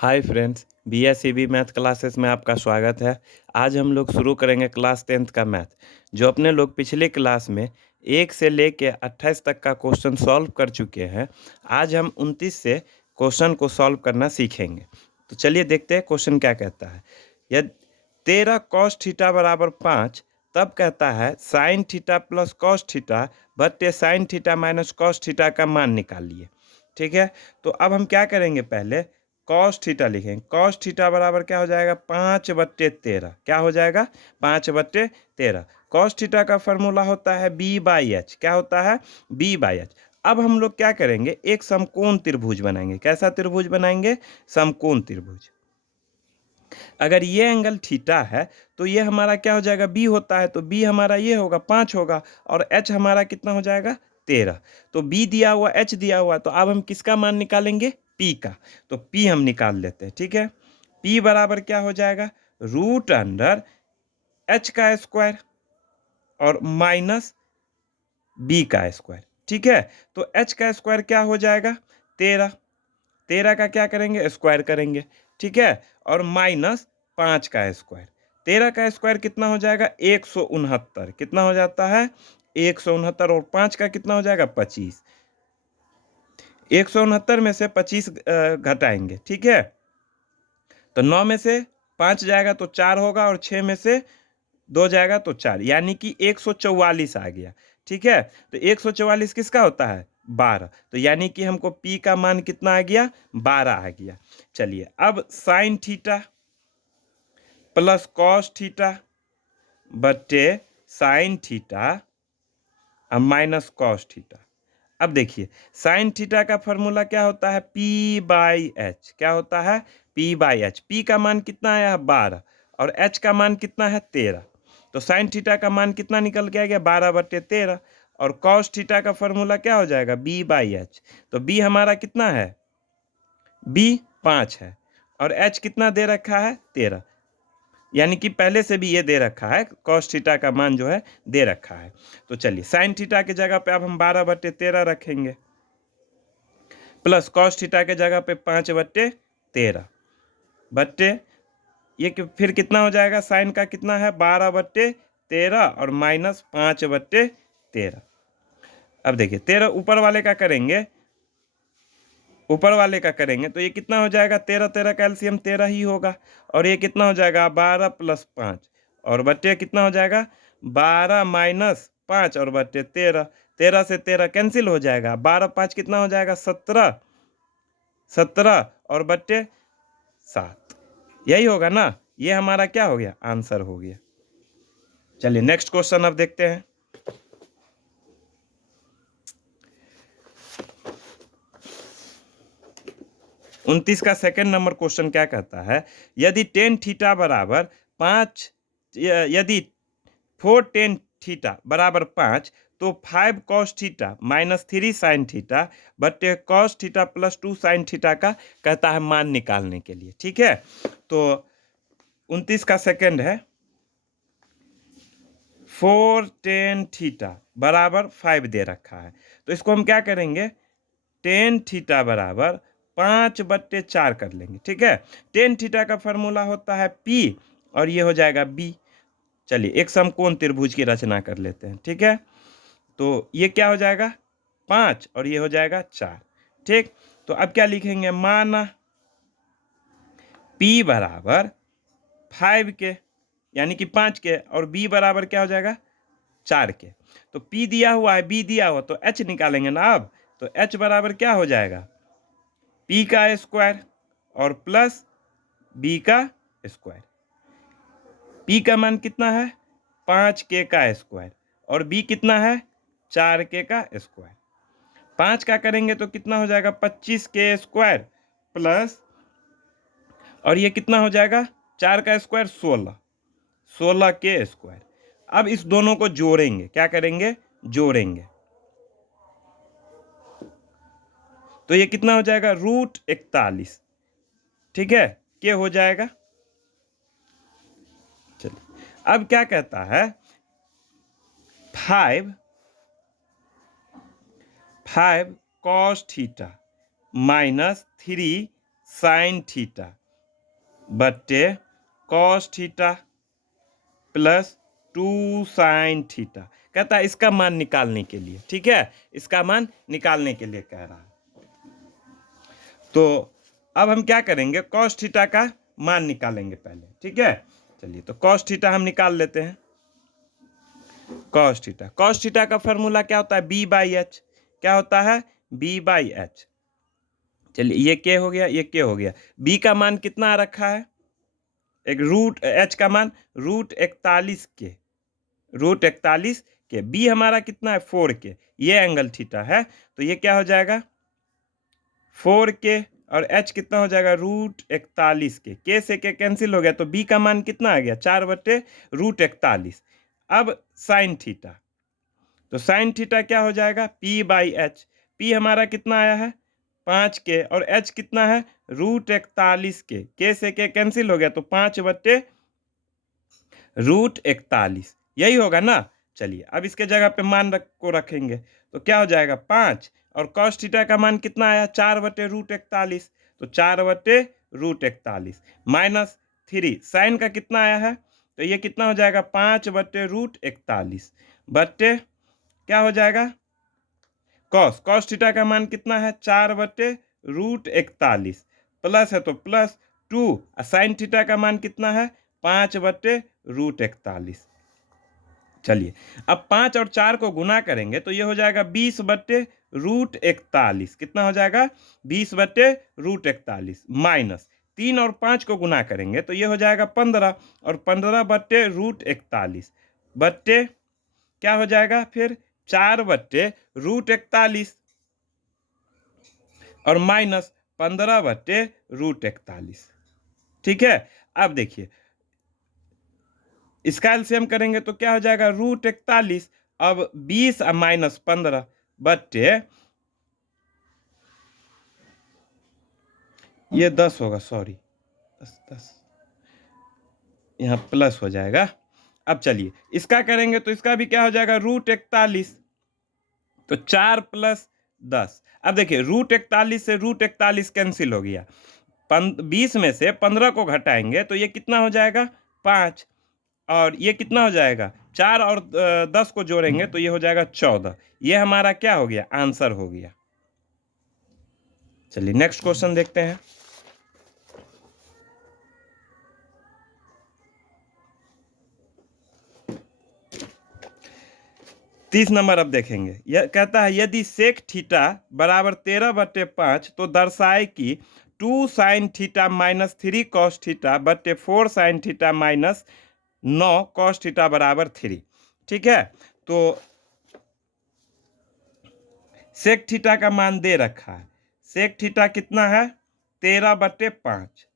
Hi friends, BSEB math classes में आपका स्वागत है। आज हम लोग शुरू करेंगे क्लास 10th का मैथ, जो अपने लोग पिछले क्लास में 1 से लेके 28 तक का क्वेश्चन सॉल्व कर चुके हैं। आज हम 29 से क्वेश्चन को सॉल्व करना सीखेंगे। तो चलिए देखते हैं क्वेश्चन क्या कहता है। यदि 13 कॉस थीटा बराबर 5, तब कहता है sine theta plus cos theta बट्टे sine theta minus cos theta का मान निकालिए। ठीक है, तो अब हम क्या करेंगे, पहले कॉस थीटा लिखेंगे। कॉस थीटा बराबर क्या हो जाएगा, 5/13। क्या हो जाएगा, 5/13। कॉस थीटा का फॉर्मूला होता है b/h। क्या होता है, b/h। अब हम लोग क्या करेंगे, एक समकोण त्रिभुज बनाएंगे। कैसा त्रिभुज बनाएंगे, समकोण त्रिभुज। अगर ये एंगल थीटा है तो ये हमारा क्या हो जाएगा, b होता है, तो b हमारा ये होगा 5 होगा, और h हमारा कितना हो जाएगा, 13। तो b दिया हुआ, h दिया हुआ, तो अब हम किसका मान निकालेंगे, p का। तो p हम निकाल लेते हैं। ठीक है, p बराबर क्या हो जाएगा, √h का स्क्वायर और माइनस b का स्क्वायर। ठीक है, तो h का स्क्वायर क्या हो जाएगा, 13। 13 का क्या करेंगे, स्क्वायर करेंगे। ठीक है, और माइनस 5 का स्क्वायर। 13 का स्क्वायर कितना हो जाएगा, 169। कितना हो जाता है, 169, और 5 का कितना हो जाएगा, 25। 169 में से 25 घटाएंगे। ठीक है, तो 9 में से 5 जाएगा तो 4 होगा, और 6 में से 2 जाएगा तो 4, यानी कि 144 आ गया। ठीक है, तो 144 किसका होता है, 12। तो यानी कि हमको p का मान कितना आ गया, 12 आ गया। चलिए, अब sine theta plus cos theta बटे sine theta minus cos theta. अब देखिए, साइन थीटा का फॉर्मूला क्या होता है, p/h। क्या होता है, p/h। p का मान कितना आया है, 12, और h का मान कितना है, 13। तो साइन थीटा का मान कितना निकल के आ गया, 12/13। और कॉस थीटा का फॉर्मूला क्या हो जाएगा, b/h। तो b हमारा कितना है, b 5 है, और h कितना दे रखा है, 13। यानी कि पहले से भी ये दे रखा है, कॉस थीटा का मान जो है दे रखा है। तो चलिए, साइन थीटा की जगह पे अब हम 12/13 रखेंगे, प्लस कॉस थीटा के जगह पे 5/13 बट्टे ये फिर कितना हो जाएगा, साइन का कितना है, 12/13 और माइनस 5/13। अब देखिए, 13 ऊपर वाले का करेंगे, ऊपर वाले का करेंगे तो ये कितना हो जाएगा, 13 13 का एलसीएम 13 ही होगा, और ये कितना हो जाएगा, 12 + 5, और बट्टे कितना हो जाएगा, 12 - 5 और बट्टे 13। 13 से 13 कैंसिल हो जाएगा, 12 5 कितना हो जाएगा, 17। 17 और बट्टे 7, यही होगा ना। ये हमारा क्या हो गया, आंसर हो गया। चलिए नेक्स्ट क्वेश्चन अब देखते हैं। 29 का सेकंड नंबर क्वेश्चन क्या कहता है, यदि टेन थीटा बराबर 5, यदि 4 टेन थीटा बराबर 5, तो 5 cos theta minus 3 sine theta बटे cos theta plus 2 sine theta का कहता है मान निकालने के लिए। ठीक है, तो 29 का सेकंड है, 4 टेन थीटा बराबर 5 दे रखा है, तो इसको हम क्या करेंगे, टेन थीटा बराबर 5/4 कर लेंगे। ठीक है, टेन थीटा का फॉर्मूला होता है p, और ये हो जाएगा b। चलिए, एक समकोण त्रिभुज की रचना कर लेते हैं। ठीक है, तो ये क्या हो जाएगा, 5, और ये हो जाएगा 4। ठीक, तो अब क्या लिखेंगे, माना p बराबर 5 के, यानी कि 5 के, और b बराबर क्या हो जाएगा, 4 के। तो p दिया हुआ है, b दिया हुआ, तो h निकालेंगे ना अब। तो h बराबर क्या हो जाएगा, p का स्क्वायर और प्लस b का स्क्वायर। p का मान कितना है, 5k का स्क्वायर, और b कितना है, 4k का स्क्वायर। 5 का करेंगे तो कितना हो जाएगा, 25k स्क्वायर प्लस, और ये कितना हो जाएगा, 4 का स्क्वायर 16, 16k स्क्वायर। अब इस दोनों को जोड़ेंगे, क्या करेंगे, जोड़ेंगे, तो ये कितना हो जाएगा, √41। ठीक है, के हो जाएगा। चलिए, अब क्या कहता है, 5 cos theta minus 3 sine theta बट्टे cos theta plus 2 sine theta. कहता है इसका मान निकालने के लिए, ठीक है, इसका मान निकालने के लिए कह रहा है। तो अब हम क्या करेंगे, कॉस थीटा का मान निकालेंगे पहले, ठीक है। चलिए, तो कॉस थीटा हम निकाल लेते हैं। कॉस थीटा का फॉर्मूला क्या होता है, बी बाई एच। क्या होता है, बी बाई एच। चलिए, ये के हो गया, ये के हो गया। बी का मान कितना रखा है, एक रूट, एच का मान √41 के, √41 के। बी हमारा कितना है, 4 के। ये एंगल थीटा है, तो ये क्या हो जाएगा, 4 के, और एच कितना हो जाएगा, √41 के से के कैंसिल हो गया, तो बी का मान कितना आ गया, 4/√41। अब साइन थीटा, तो साइन थीटा क्या हो जाएगा, पी बाई एच। पी हमारा कितना आया है, 5 के, और एच कितना है, √41 के से के कैंसिल हो गया, तो 5/√41, यही होगा ना। चलिए, अब इसके जगह पे मान को रखेंगे, तो क्या हो जाएगा, 5, और कॉस थीटा का मान कितना आया, 4/√41, तो 4/√41 माइनस 3, साइन का कितना आया है, तो ये कितना हो जाएगा, 5/√41 बट्टे क्या हो जाएगा, कॉस थीटा का मान कितना है, 4/√41 प्लस है तो प्लस 2, साइन थीटा का मान कितना है, 5/√41। चलिए, अब 5 और 4 को गुना करेंगे तो ये हो जाएगा 20/√41। कितना हो जाएगा, 20/√41 माइनस 3 और 5 को गुना करेंगे तो ये हो जाएगा 15, और 15/√41 बट्टे क्या हो जाएगा, फिर 4/√41 और माइनस 15/√41। ठीक है, अब देखिए इसका एलसीएम करेंगे तो क्या हो जाएगा, √41, अब 20 माइनस 15 बट्टे ये 10 होगा, सॉरी 10 यहाँ प्लस हो जाएगा। अब चलिए इसका करेंगे तो इसका भी क्या हो जाएगा, √41, तो 4 + 10। अब देखिए √41 से √41 कैंसिल हो गया, 20 में से 15 को घटाएंगे तो ये कितना हो जाएगा, 5, और ये कितना हो जाएगा, 4 और 10 को जोड़ेंगे तो ये हो जाएगा 14। ये हमारा क्या हो गया, आंसर हो गया। चलिए नेक्स्ट क्वेश्चन देखते हैं। तीस नंबर अब देखेंगे। यह कहता है यदि सेक थीटा बराबर 13/5 तो दर्शाए कि 2 sine theta minus 3 cos theta बट्टे 4 sign theta minus 9 cos theta बराबर 3। ठीक है, तो सेक थीटा का मान दे रखा है। सेक थीटा कितना है, 13/5।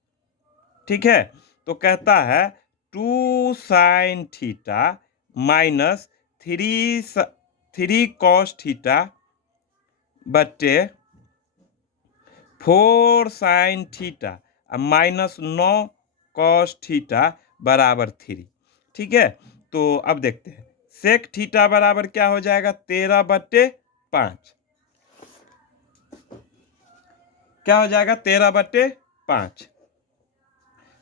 ठीक है, तो कहता है 2 sine theta minus 3 cos theta बट्टे 4 sign theta minus 9 cos theta बराबर 3। ठीक है, तो अब देखते हैं सेक थीटा बराबर क्या हो जाएगा, 13/5। क्या हो जाएगा, 13/5।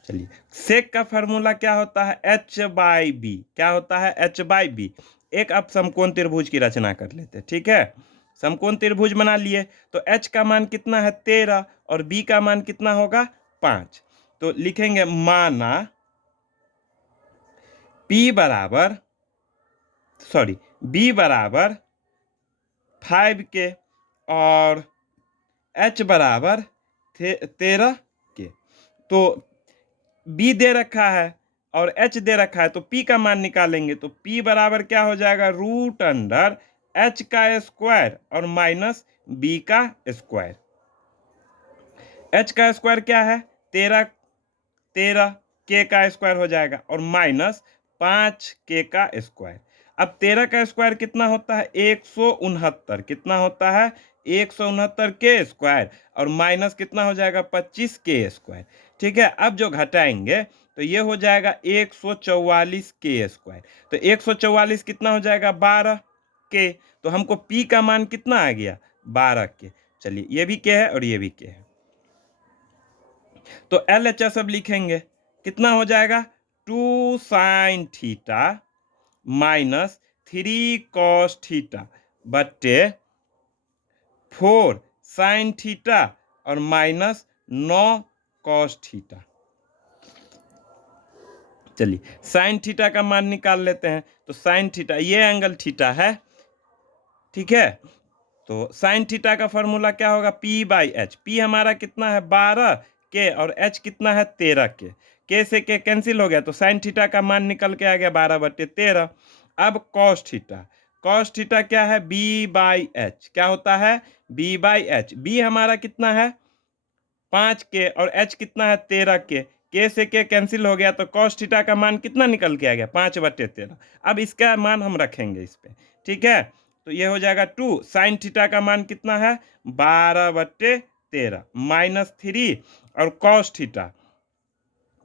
चलिए, सेक का फॉर्मूला क्या होता है, h/b। क्या होता है, h/b। एक अब समकोण त्रिभुज की रचना कर लेते हैं। ठीक है, समकोण त्रिभुज बना लिए, तो h का मान कितना है, 13, और b का मान कितना होगा, 5। तो लिखेंगे माना b बराबर बराबर 5 के और h बराबर 13 के। तो b दे रखा है और h दे रखा है, तो p का मान निकालेंगे तो p बराबर क्या हो जाएगा, √h का स्क्वायर और माइनस b का स्क्वायर। h का स्क्वायर क्या है, 13 k का स्क्वायर हो जाएगा, और माइनस 5 k का स्क्वायर। अब 13 का स्क्वायर कितना होता है, 169। कितना होता है, 169 के स्क्वायर, और माइनस कितना हो जाएगा, 25 के स्क्वायर। ठीक है, अब जो घटाएंगे तो ये हो जाएगा 144 के स्क्वायर। तो 144 कितना हो जाएगा, 12 के। तो हमको p का मान कितना आ गया, 12 के। चलिए, ये भी के है और ये भी के है। तो LHS अब लिखेंगे, कितना हो जाएगा 2 sine theta minus 3 cos theta बट्टे 4 साइन थीटा और माइनस 9 कॉस थीटा। चलिए साइन थीटा का मान निकाल लेते हैं। तो साइन थीटा, ये एंगल थीटा है, ठीक है। तो साइन थीटा का फॉर्मूला क्या होगा, P/H। P हमारा कितना है 12 के और H कितना है 13 के से के कैंसिल हो गया, तो साइन थीटा का मान निकल के आ गया 12/13। अब कॉस थीटा, कॉस थीटा क्या है B/H, क्या होता है B/H। B हमारा कितना है 5 के और H कितना है 13 के से के कैंसिल हो गया, तो कॉस थीटा का मान कितना निकल के आ गया 5/13। अब इसका मान हम रखेंगे इस पे, ठीक है। तो ये हो जाएगा 2 साइन थीटा का मान कितना है 12/13 माइनस 3 और कॉस थीटा,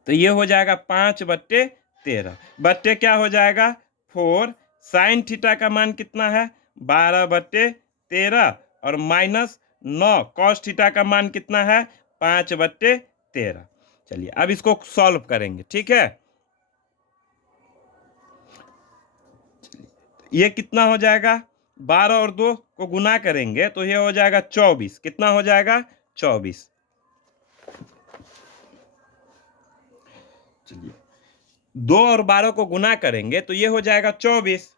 तो ये हो जाएगा 5/13 बट्टे क्या हो जाएगा 4 साइन थीटा का मान कितना है 12/13 और माइनस 9 कॉस थीटा का मान कितना है 5/13। चलिए अब इसको सॉल्व करेंगे, ठीक है। ये कितना हो जाएगा 12 और 2 को गुना करेंगे तो ये हो जाएगा 24। कितना हो जाएगा 24। चलिए 2 और 12 को गुना करेंगे तो ये हो जाएगा 24,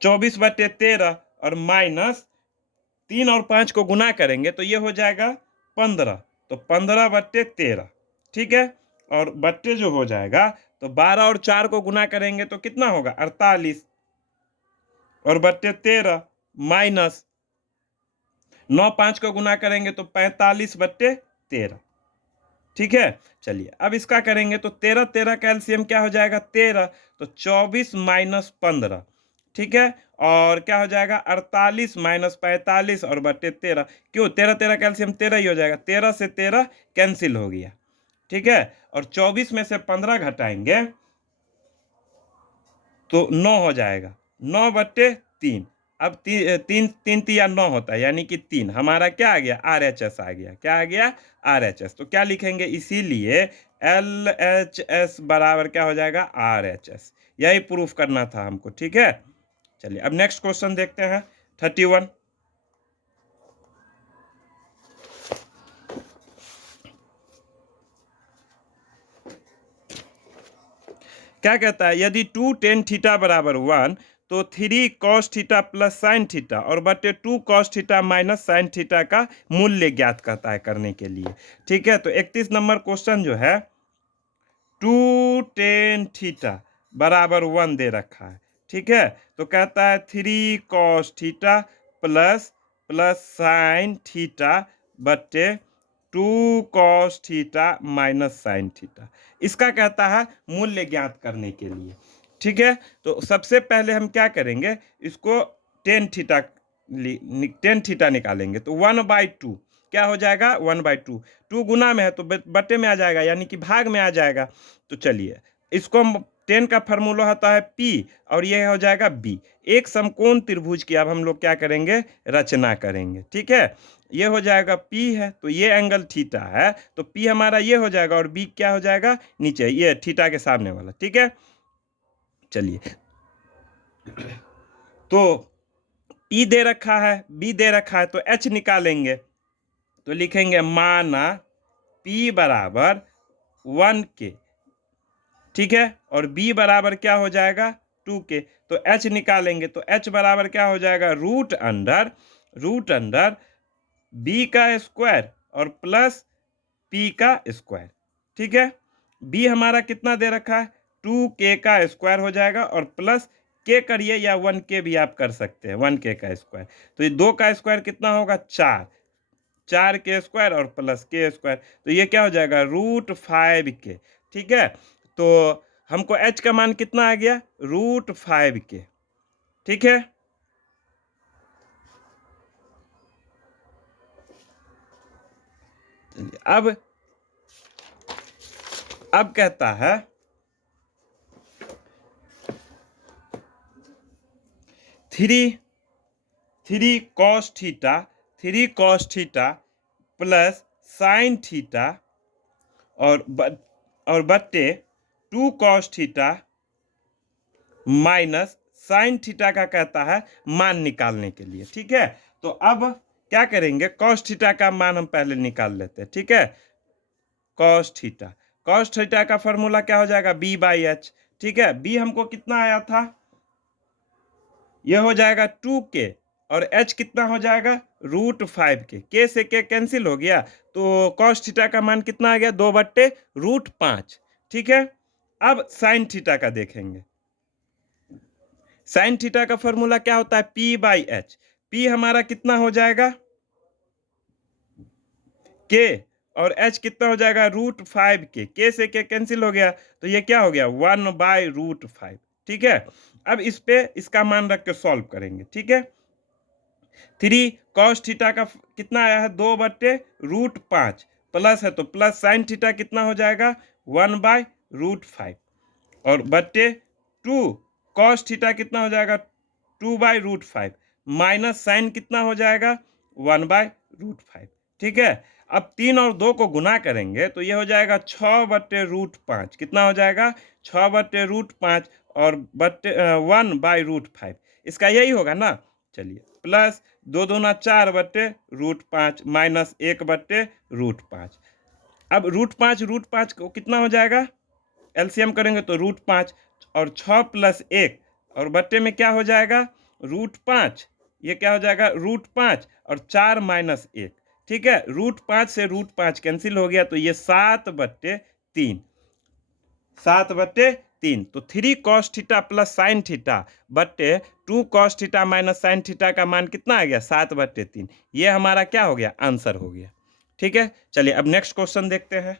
24/13 और माइनस 3 और 5 को गुना करेंगे तो ये हो जाएगा 15, तो 15/13, ठीक है। और बट्टे जो हो जाएगा तो 12 और 4 को गुना करेंगे तो कितना होगा 48 और बट्टे 13 माइनस 9 5 को गुना करेंगे तो 45/13, ठीक है। चलिए अब इसका करेंगे तो 13 13 का एलसीएम क्या हो जाएगा 13, तो 24 माइनस 15, ठीक है। और क्या हो जाएगा 48 माइनस 45 और बट्टे 13, क्यों 13 13 का एलसीएम 13 ही हो जाएगा, 13 से 13 कैंसिल हो गया, ठीक है। और 24 में से 15 घटाएंगे तो 9 हो जाएगा, 9/3। अब 3 या 9 होता है, यानी कि 3 हमारा क्या आ गया RHS आ गया, क्या आ गया RHS। तो क्या लिखेंगे, इसीलिए LHS बराबर क्या हो जाएगा RHS। यही प्रूफ करना था हमको, ठीक है। चलिए अब नेक्स्ट क्वेश्चन देखते हैं 31। क्या कहता है, यदि 2 tan थीटा बराबर 1 तो 3 cos theta plus sine theta और बटे 2 cos theta minus sign theta का मूल्य ज्ञात करता है करने के लिए, ठीक है। तो 31 नंबर क्वेश्चन जो है 2 tan थीटा बराबर 1 दे रखा है, ठीक है। तो कहता है 3 cos theta plus sign theta बटे 2 cos theta minus sine theta, इसका कहता है मूल्य ज्ञात करने के लिए, ठीक है। तो सबसे पहले हम क्या करेंगे, इसको टेन थीटा निकालेंगे तो 1/2 क्या हो जाएगा 1/2, 2 गुना में है तो बटे में आ जाएगा, यानी कि भाग में आ जाएगा। तो चलिए इसको हम 10 का फार्मूला होता है P और ये हो जाएगा B। एक समकोण त्रिभुज की अब हम लोग क्या करेंगे रचना करेंगे, ठीक है। ये हो जाएगा P है तो ये एंगल थीटा है, तो P हमारा ये हो जाएगा और B क्या हो जाएगा नीचे, ये थीटा के सामने वाला, ठीक है। चलिए तो P दे रखा है, B दे रखा है, तो H निकालेंगे तो लिखेंगे माना P बराबर 1 के, ठीक है। और B बराबर क्या हो जाएगा 2 के, तो H निकालेंगे तो H बराबर क्या हो जाएगा रूट अंडर B का स्क्वायर और प्लस P का स्क्वायर, ठीक है। B हमारा कितना दे रखा है 2k का स्क्वायर हो जाएगा और प्लस k करिए या 1k भी आप कर सकते हैं, 1k का स्क्वायर। तो ये 2 का स्क्वायर कितना होगा 4k स्क्वायर और प्लस k स्क्वायर, तो ये क्या हो जाएगा √5k, ठीक है। तो हमको h का मान कितना आ गया √5k, ठीक है। अब कहता है 3 cos theta plus sine theta और बट्टे 2 cos theta minus sign theta का कहता है मान निकालने के लिए। ठीक है, तो अब क्या करेंगे, कॉस थीटा का मान हम पहले निकाल लेते हैं। ठीक है, कॉस थीटा का फॉर्मूला क्या हो जाएगा, बी बाई एच। ठीक है, बी हमको कितना आया था, यह हो जाएगा 2k और h कितना हो जाएगा √5 के से के कैंसिल हो गया, तो कॉस थीटा का मान कितना आ गया 2/√5। ठीक है, अब साइन थीटा का देखेंगे। साइन थीटा का फॉर्मूला क्या होता है, P बाई एच। P हमारा कितना हो जाएगा K और H कितना हो जाएगा √5 के से के कैंसिल हो गया, तो ये क्या हो गया 1/√5। ठीक है, अब इस पे इसका मान रख के सॉल्व करेंगे। ठीक है, 3 कॉस थीटा का कितना आया है 2/√5 प्लस है तो प्लस साइन थीटा कितना हो जाएगा 1/√5 और बट्टे 2 कॉस थीटा कितना हो जाएगा 2/√5 माइनस साइन कितना हो जाएगा 1/√5। ठीक है, अब 3 और 2 को गुना करेंगे तो ये हो जाएगा 6/√5। कितना हो जाएगा 6/√5 और बट्टे 1/√5, इसका यही होगा ना। चलिए, प्लस 2 दूना 4/√5 माइनस 1/√5। अब √5 को कितना हो जाएगा, एलसीएम करेंगे तो √5 और 6 प्लस 1 और बट्टे में क्या हो जाएगा √5, ये क्या हो जाएगा √5 और 4 माइनस 1। ठीक है, √5 से √5 कैंसिल हो गया, तो ये 7/3, 7/3। तो 3 cos theta plus sign theta बट्टे 2 cos theta minus sign theta का मान कितना आ गया 7/3। ये हमारा क्या हो गया, आंसर हो गया। ठीक है, चलिए अब नेक्स्ट क्वेश्चन देखते हैं।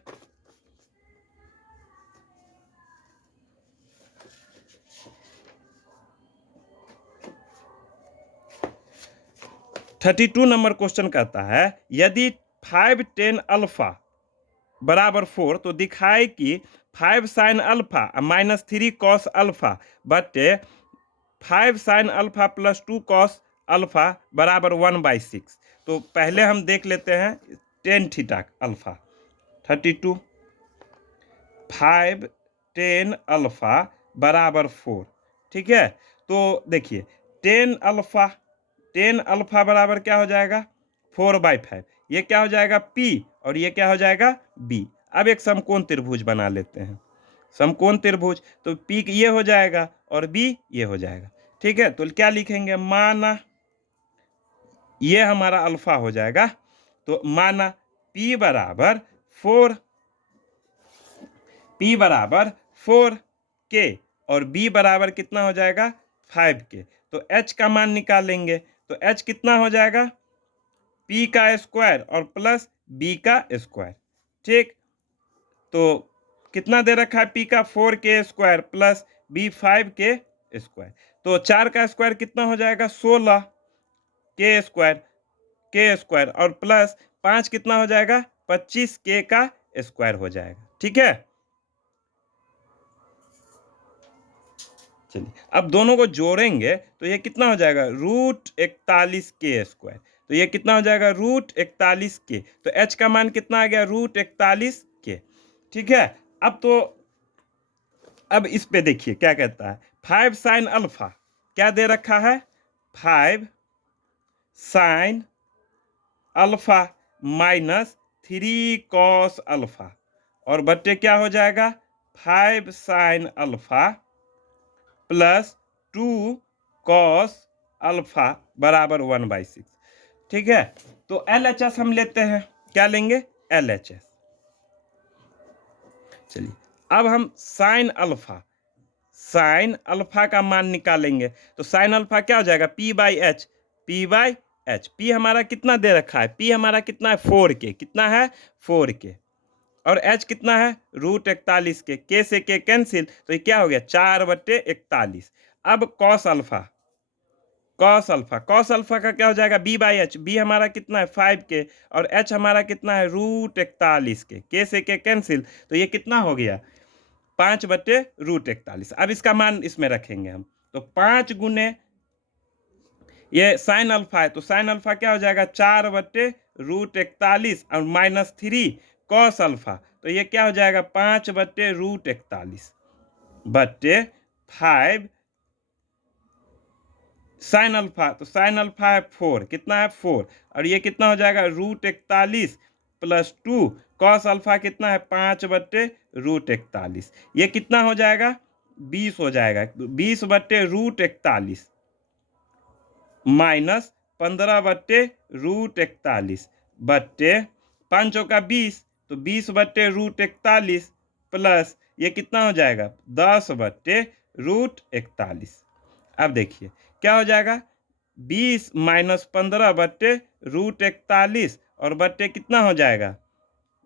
32 नंबर क्वेश्चन कहता है, यदि 5 tan अल्फा बराबर 4 तो दिखाए कि 5 sin alpha minus 3 cos alpha बटे 5 sin alpha plus 2 cos alpha बराबर 1/6। तो पहले हम देख लेते हैं tan theta alpha. 32 5 tan alpha बराबर 4। ठीक है, तो देखिए टेन अल्फा बराबर क्या हो जाएगा 4/5, ये क्या हो जाएगा P और ये क्या हो जाएगा B। अब एक समकोण त्रिभुज बना लेते हैं, समकोण त्रिभुज, तो P ये हो जाएगा और B ये हो जाएगा। ठीक है, तो क्या लिखेंगे, माना ये हमारा अल्फा हो जाएगा, तो माना P बराबर 4k और B बराबर कितना हो जाएगा 5k। तो H का मान निकालेंगे, तो H कितना हो जाएगा P का स्क्वायर और प्लस B का स्क्वायर। ठीक, तो कितना दे रखा है P का 4k square plus B 5k square, तो 4 का स्क्वायर कितना हो जाएगा 16k स्क्वायर और प्लस 5 कितना हो जाएगा 25k का स्क्वायर हो जाएगा। ठीक है, चलिए अब दोनों को जोड़ेंगे तो ये कितना हो जाएगा √41k स्क्वायर, तो ये कितना हो जाएगा √41k, तो h का मान कितना आ गया √41k। ठीक है, अब इस पे देखिए क्या कहता है, 5 sin अल्फा क्या दे रखा है 5 sin alpha minus 3 cos alpha और बट्टे क्या हो जाएगा 5 sin alpha plus 2 cos alpha बराबर 1/6। ठीक है, तो LHS हम लेते हैं, क्या लेंगे LHS। चलिए अब हम साइन अल्फा का मान निकालेंगे, तो साइन अल्फा क्या हो जाएगा P/H। P हमारा कितना दे रखा है, P हमारा कितना है 4k, कितना है 4k और H कितना है √41k, k से k कैंसिल, तो ये क्या हो गया 4/41। अब कॉस अल्फा का क्या हो जाएगा B/H, B हमारा कितना है 5k और H हमारा कितना है √41k, k से k कैंसिल, तो ये कितना हो गया 5/√41। अब इसका मान इसमें रखेंगे हम, तो 5 गुने ये साइन अल्फा है, तो साइन अल्फा क्या हो जाएगा 4/√41 √41 और -3 कॉस अल्फा, तो ये क्या हो जाएगा 5/√41 बट्टे 5 साइन अल्फा, तो साइन अल्फा है 4, कितना है 4, और ये कितना हो जाएगा √41 प्लस 2 कॉस अल्फा कितना है 5/√41, ये कितना हो जाएगा 20 हो जाएगा, 20/√41 माइनस 15/√41 बट्टे 5 चौका 20, तो 20/√41 प्लस ये कितना हो जाएगा 10/√41। अब देखिए क्या हो जाएगा 20 माइनस 15/√41 और बट्टे कितना हो जाएगा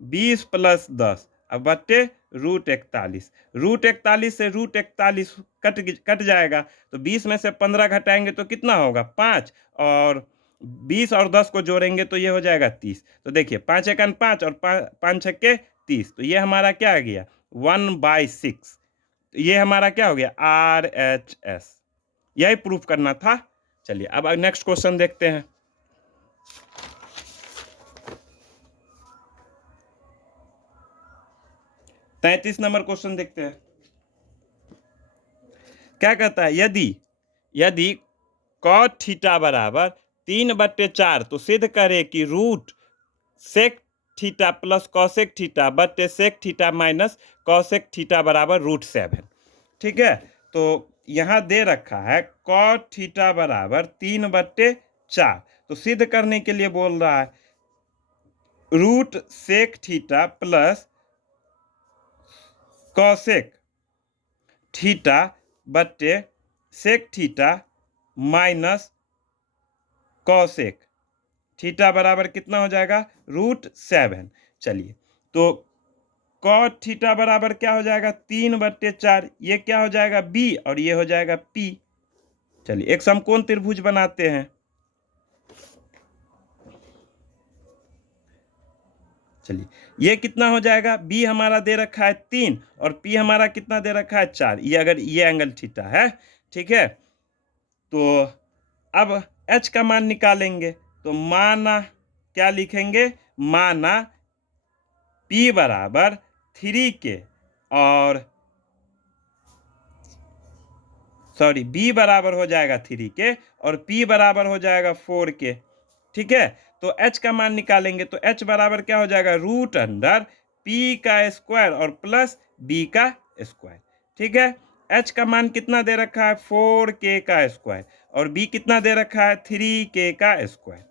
20 प्लस 10, अब बट्टे √41, √41 से √41 कट जाएगा, तो 20 में से 15 घटाएंगे तो कितना होगा 5, और 20 और 10 को जोड़ेंगे तो ये हो जाएगा 30। तो देखिए 5 एकन 5 और 5 छक्के 30, तो ये हमारा क्या आ गया 1/6, ये हमारा क्या हो गया RHS, यही प्रूफ करना था। चलिए अब नेक्स्ट क्वेश्चन देखते हैं। 33 नंबर क्वेश्चन देखते हैं। क्या कहता है, यदि cot थीटा बराबर 3/4, तो सिद्ध करे कि root sec theta plus cosec theta बट्टे sec theta minus cosec theta बराबर √7। ठीक है, तो यहाँ दे रखा है cot थीटा बराबर 3/4, तो सिद्ध करने के लिए बोल रहा है root sec theta plus cosec theta बट्टे sec theta minus cosec theta बराबर कितना हो जाएगा √7। चलिए तो कॉट थीटा बराबर क्या हो जाएगा 3/4, ये क्या हो जाएगा b और ये हो जाएगा p। चलिए एक समकोण त्रिभुज बनाते हैं। चलिए ये कितना हो जाएगा b हमारा दे रखा है 3 और p हमारा कितना दे रखा है 4, ये अगर ये एंगल थीटा है, ठीक है। तो अब h का मान निकालेंगे, तो माना क्या लिखेंगे, माना p बराबर 3 के और सॉरी b बराबर हो जाएगा 3 के और p बराबर हो जाएगा 4 के। ठीक है, तो h का मान निकालेंगे, तो h बराबर क्या हो जाएगा √p का स्क्वायर और प्लस b का स्क्वायर। ठीक है, h का मान कितना दे रखा है 4k का स्क्वायर और b कितना दे रखा है 3k का स्क्वायर।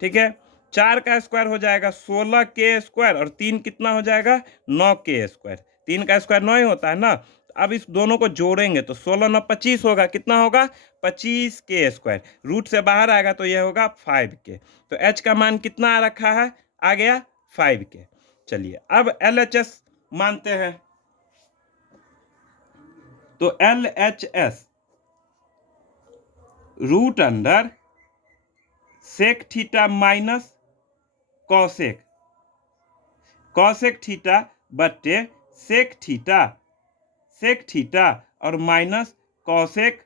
ठीक है, 4 का स्क्वायर हो जाएगा 16k स्क्वायर और 3 कितना हो जाएगा 9k स्क्वायर, 3 का स्क्वायर 9 ही होता है ना। अब इस दोनों को जोड़ेंगे तो 16 9 25 होगा, कितना होगा 25k स्क्वायर, रूट से बाहर आएगा तो यह होगा 5k। तो h का मान कितना आ रखा है, आ गया 5k। चलिए अब LHS मानते हैं, तो LHS root under sec theta minus cosec theta बट्टे सेक थीटा और माइनस कॉसेक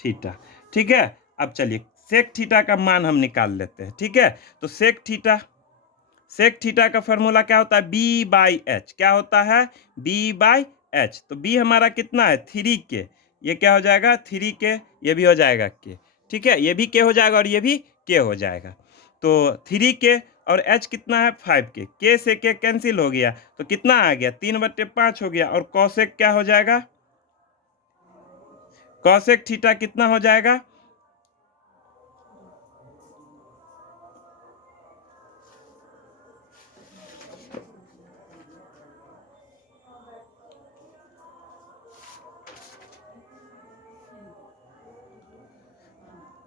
थीटा। ठीक है, अब चलिए सेक थीटा का मान हम निकाल लेते हैं। ठीक है, तो सेक थीटा का फॉर्मूला क्या होता है b/h, क्या होता है b/h। तो b हमारा कितना है 3k, ये क्या हो जाएगा 3k, ये भी हो जाएगा k। ठीक है, ये भी k हो जाएगा और ये भी k हो जाएगा, तो 3k और h कितना है 5k, k से k कैंसिल हो गया तो कितना आ गया 3/5 हो गया, और कॉसेक क्या हो जाएगा, कॉसेक थीटा कितना हो जाएगा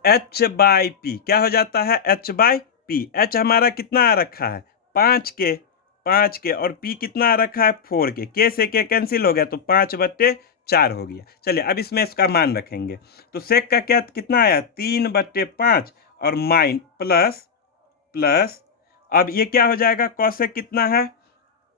h/p, क्या हो जाता है h/p। h हमारा कितना आ रखा है 5k और p कितना आ रखा है 4k, k से k कैंसिल हो गया तो 5/4 हो गया। चलिए अब इसमें इसका मान रखेंगे, तो सेक का क्या कितना आया 3/5 और माइन प्लस अब ये क्या हो जाएगा कॉसेक कितना है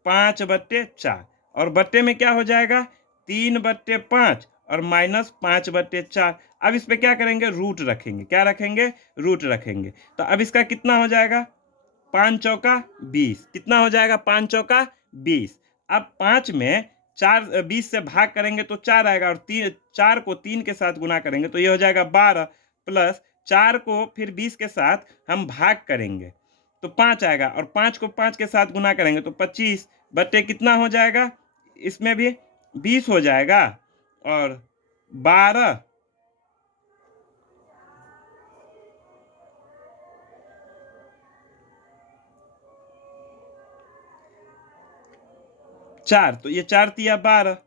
5/4 और बट्टे में क्या हो जाएगा 3/5 और माइनस 5/4। अब इस पे क्या करेंगे रूट रखेंगे, क्या रखेंगे रूट रखेंगे, तो अब इसका कितना हो जाएगा 5 चौका 20, कितना हो जाएगा 5 चौका 20। अब 5 में 4 20 से भाग करेंगे तो 4 आएगा और 4 को 3 के साथ गुना करेंगे तो ये हो जाएगा 12 प्लस 4 को फिर 20 के साथ हम भाग करेंगे तो 5 आएगा और 5 को 5 के साथ गुना करेंगे तो 25 बटे कितना हो जाएगा, इसमें भी 20 हो जाएगा और 12 4, तो ये 4 तिया 12।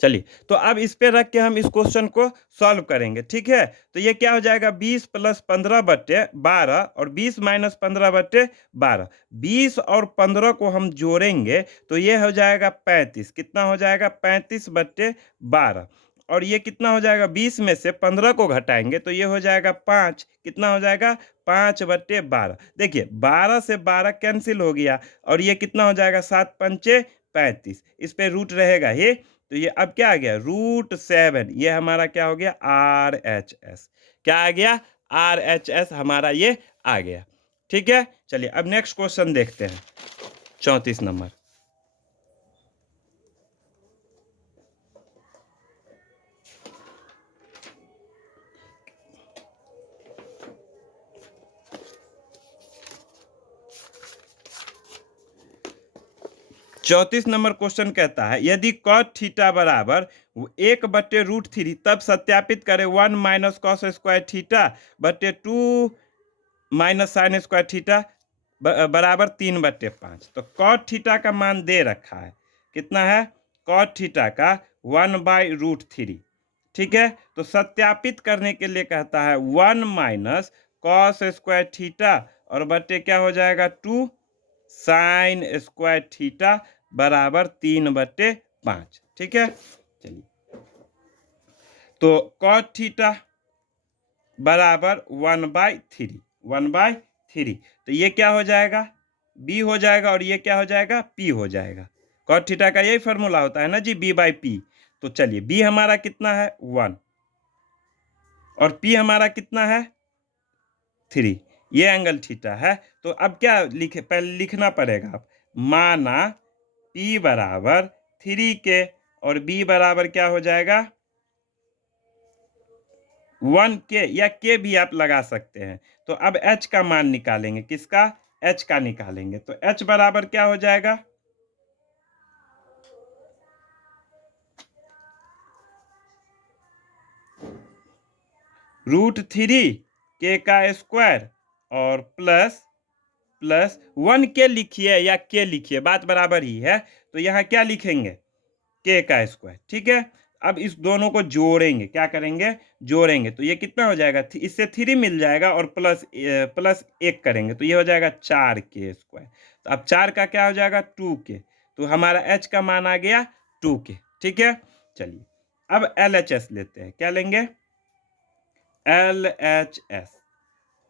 चलिए, तो अब इस पे रख के हम इस क्वेश्चन को सॉल्व करेंगे, ठीक है। तो ये क्या हो जाएगा 20 प्लस 15 बटे 12 और 20 माइनस 15 बटे 12। 20 और 15 को हम जोड़ेंगे तो ये हो जाएगा 35। कितना हो जाएगा 35 बटे 12 और ये कितना हो जाएगा 20 में से 15 को घटाएंगे तो ये हो जाएगा 5। कितना हो जाएगा 5 बटे 12। देखिए 12 से 12 कैंसिल हो गया और ये कितना हो जाएगा 7 पंचे 35, इस पे रूट रहेगा ही तो ये अब क्या आ गया √7। ये हमारा क्या हो गया RHS। क्या आ गया RHS हमारा ये आ गया, ठीक है। चलिए अब नेक्स्ट क्वेश्चन देखते हैं 34 नंबर। 34 नंबर क्वेश्चन कहता है यदि cot थीटा बराबर 1/√3 तब सत्यापित करें 1 माइनस कॉस स्क्वायर थीटा बटे 2 माइनस साइन स्क्वायर थीटा बराबर 3/5। तो cot थीटा का मान दे रखा है, कितना है cot थीटा का 1/√3, ठीक है। तो सत्यापित करने के लिए कहता है 1 माइनस कॉस स्क्वायर थीटा और बटे क्या हो जाएगा 2 साइन स्क्वायर थीटा बराबर 3/5, ठीक है। चलिए तो cot थीटा बराबर 1/3 तो ये क्या हो जाएगा b हो जाएगा और ये क्या हो जाएगा p हो जाएगा। cot थीटा का यही फॉर्मूला होता है ना जी b/p। तो चलिए b हमारा कितना है 1 और p हमारा कितना है 3, ये एंगल थीटा है। तो अब क्या लिखे, पहले लिखना पड़ेगा आप माना p बराबर 3 के और b बराबर क्या हो जाएगा 1 के या के भी आप लगा सकते हैं। तो अब h का मान निकालेंगे, किसका h का निकालेंगे तो h बराबर क्या हो जाएगा √3 के का स्क्वायर और प्लस 1 के लिखिए या के लिखिए बात बराबर ही है। तो यहाँ क्या लिखेंगे के का स्क्वायर, ठीक है। अब इस दोनों को जोड़ेंगे, क्या करेंगे जोड़ेंगे तो ये कितना हो जाएगा इससे 3 मिल जाएगा और प्लस 1 करेंगे तो ये हो जाएगा 4 के स्क्वायर। तो अब 4 का क्या हो जाएगा 2 के, तो हमारा h का मान आ गया 2 के, ठीक है। चलिए अब LHS लेते हैं, क्या लेंगे LHS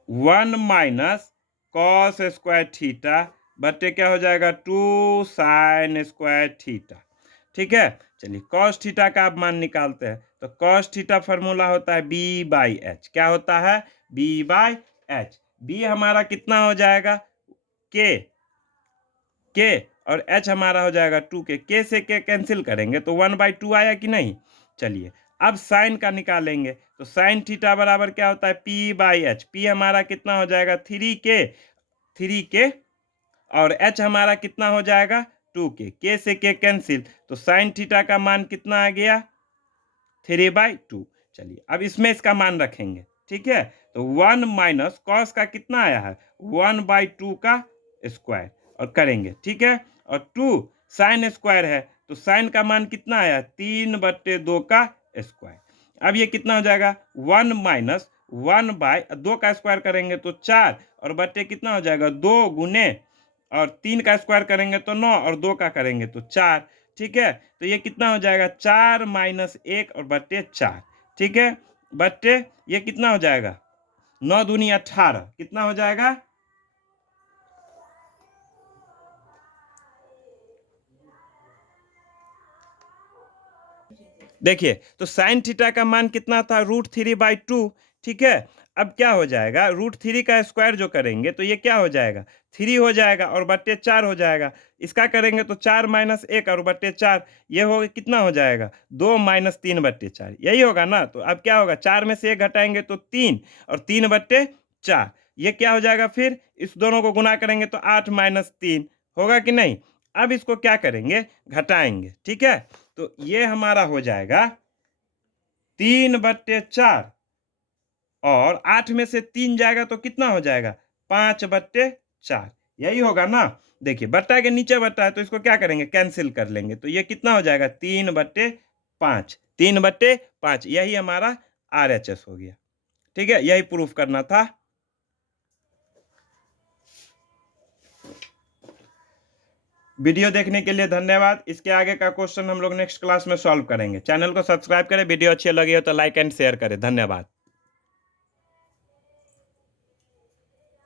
1 minus cos square theta बटे क्या हो जाएगा 2 साइन स्क्वायर थीटा, ठीक है। चलिए कॉस थीटा का आप मान निकालते हैं तो कॉस थीटा फॉर्मूला होता है b/h। क्या होता है b/h। b हमारा कितना हो जाएगा के और h हमारा हो जाएगा 2 के से के कैंसिल करेंगे तो 1/2 आया कि नहीं। चलिए अब साइन का निकालेंगे तो साइन थीटा बराबर क्या होता है p/h। p हमारा कितना हो जाएगा 3 के और h हमारा कितना हो जाएगा 2 के से के कैंसिल तो साइन थीटा का मान कितना आ गया 3/2। चलिए अब इसमें इसका मान रखेंगे, ठीक है। तो 1 माइनस कॉस का कितना आया है 1/2 का स्क्वायर और करेंगे, ठीक है। और 2 साइन स्क्वायर है तो साइन का मान कितना आया 3/2 का स्क्वायर। अब ये कितना हो जाएगा 1 माइनस 1/2 का स्क्वायर करेंगे तो 4 और बटे कितना हो जाएगा 2 गुने और 3 का स्क्वायर करेंगे तो 9 और 2 का करेंगे तो 4, ठीक है। तो ये कितना हो जाएगा 4 माइनस 1 और बटे 4, ठीक है। बटे ये कितना हो जाएगा 9 दूनी 18, कितना हो जाएगा देखिए, तो साइन थीटा का मान कितना था, √3/2। ठीक है, अब क्या हो जाएगा, √3 का स्क्वायर जो करेंगे तो ये क्या हो जाएगा, 3 हो जाएगा और बट्टे 4 हो जाएगा। इसका करेंगे तो 4 - 1 और बट्टे 4, ये हो कितना हो जाएगा, 2 - 3/4, यही होगा ना। तो अब क्या होगा, 4 में से 1 घटाएंगे तो 3 और 3/4, ये क्या हो जाएगा, फिर इस दोनों को गुना करेंगे तो 8 - 3 होगा कि नहीं। अब इसको क्या करेंगे, घटाएंगे। ठीक है, तो ये हमारा हो जाएगा 3/4 और 8 में से 3 जाएगा तो कितना हो जाएगा, 5/4, यही होगा ना। देखिए बट्टा के नीचे बट्टा है तो इसको क्या करेंगे, कैंसिल कर लेंगे, तो ये कितना हो जाएगा, 3/5, 3/5, यही हमारा RHS हो गया। ठीक है, यही प्रूफ करना था। वीडियो देखने के लिए धन्यवाद। इसके आगे का क्वेश्चन हम लोग नेक्स्ट क्लास में सॉल्व करेंगे। चैनल को सब्सक्राइब करें, वीडियो अच्छी लगी हो तो लाइक एंड शेयर करें। धन्यवाद।